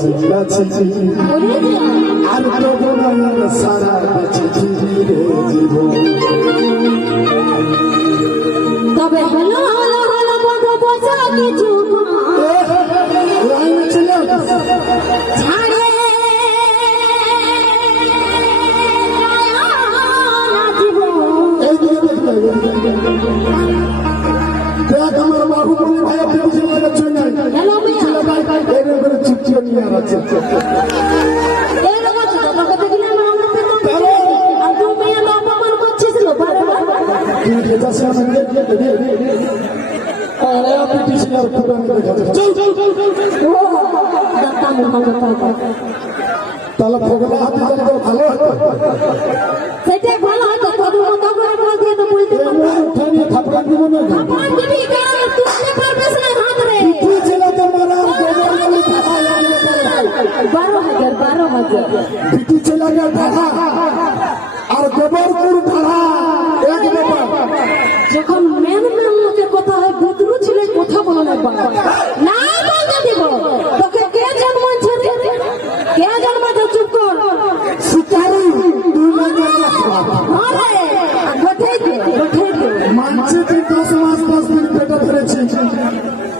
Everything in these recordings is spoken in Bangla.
চিল্লাছি আর তবু সারা বেঁচেছি রে জীবন। তবে হলো হলো হলো বড় বোঝা কিছু ছাড়ে দেখ আমার বাবু বলে ভাই আপনি চুপচিয়ে নিয়ে আছে তাহলে ফোকলা হাতে ভালো সেটাই ভালো হতো তবু মতো করে বল দিয়ে তো বলতে উঠানি থাপড়া দিব না দিবি কারণ তুই পারবিস না হাত রে তুই ছেলে তো মারা গোবর 12,000 বিটি ছেলে ঢাকা আর গোবরপুর ঢাকা এক ব্যাপার। যখন মেন লোকের কথা হয় বুদরু ছিল কথা বলো না বাবা না বলতে দিব তোকে কে জন্মাচ্ছে রে কে জন্মাচ্ছে চুপ কর শিকারি তুই না আরে গোঠাই দে মানছে তুই 10 মাস 10 দিন পেটে ধরেছি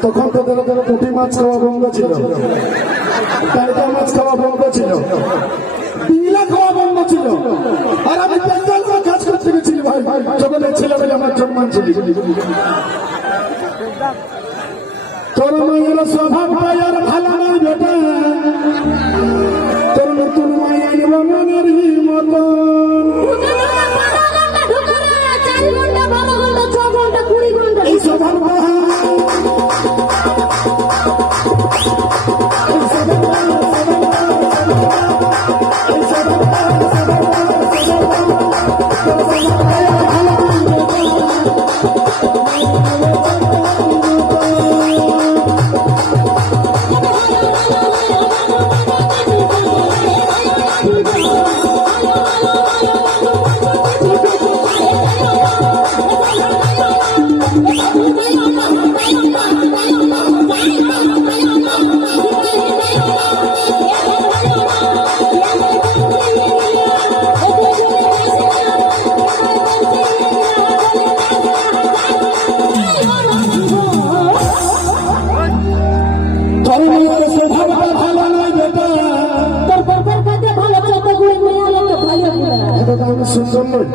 তখন তোদের পুঁটি মাছ খাওয়া বন্ধ ছিল টাইটা মাছ খাওয়া বন্ধ ছিল পিলা খাওয়া বন্ধ ছিল আর আমি বেঙ্গল কাজ করতে গেছিলি ভাই যখন ছেলেবেলে আমার জন্মান ছিল তোর মায়ের স্বভাবটাই আর ভালো নয় বেটা তোর নতুন মায়ের মনের মতন 4 ঘন্টা 12 ঘন্টা 6 ঘন্টা 20 ঘন্টা এই স্বভাব সুন্দর নয়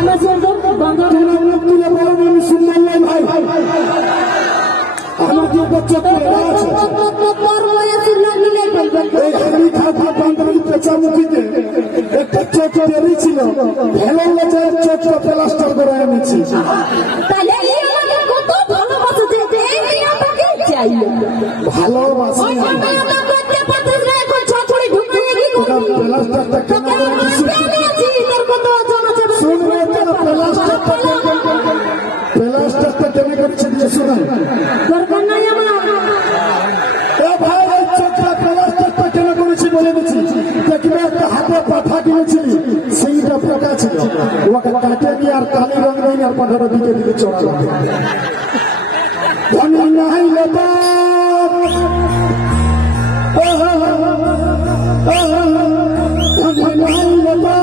আমার সুন্দর বাংলা তুলে বলো আমি সুন্দর নয় ভাই আমার যে বাচ্চা আছে তোর বয়স লাগলে বলবেন এই হাড়ি খাতা বান্ধবী পেঁচামুখিতে একটা চোখ বেরিয়ে ছিল ভেলো লজায় চোখটা প্লাস্টার করে এনেছি তাহলে এই আমাকে কত ভালোবাসে যে এই আমাকে চাই ভালোবাসি আমরা করতে পারছিস না এখন ছড়ি ঢুকে গিয়ে প্লাস্টারটা কেন পেলেছি তোর কত জন আছে শুনবে প্লাস্টারটা কেন করেছে দিয়ে শোনা দরকার নাই আমার এ ভাই এই চোখটা প্লাস্টারটা কেন করেছি বলে দিচ্ছি দেখবে একটা হাতে পাঠা কিনেছিলি সেইটা ফাঁকা ছিল ওকে কাটে নিয়ে আর কালি রং রঙ আর পাঠাটা দিকে দিকে চড়ালো ধনী নাই লেবা ধনী নাই লেবা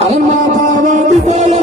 আরে মাথাবাদি বলে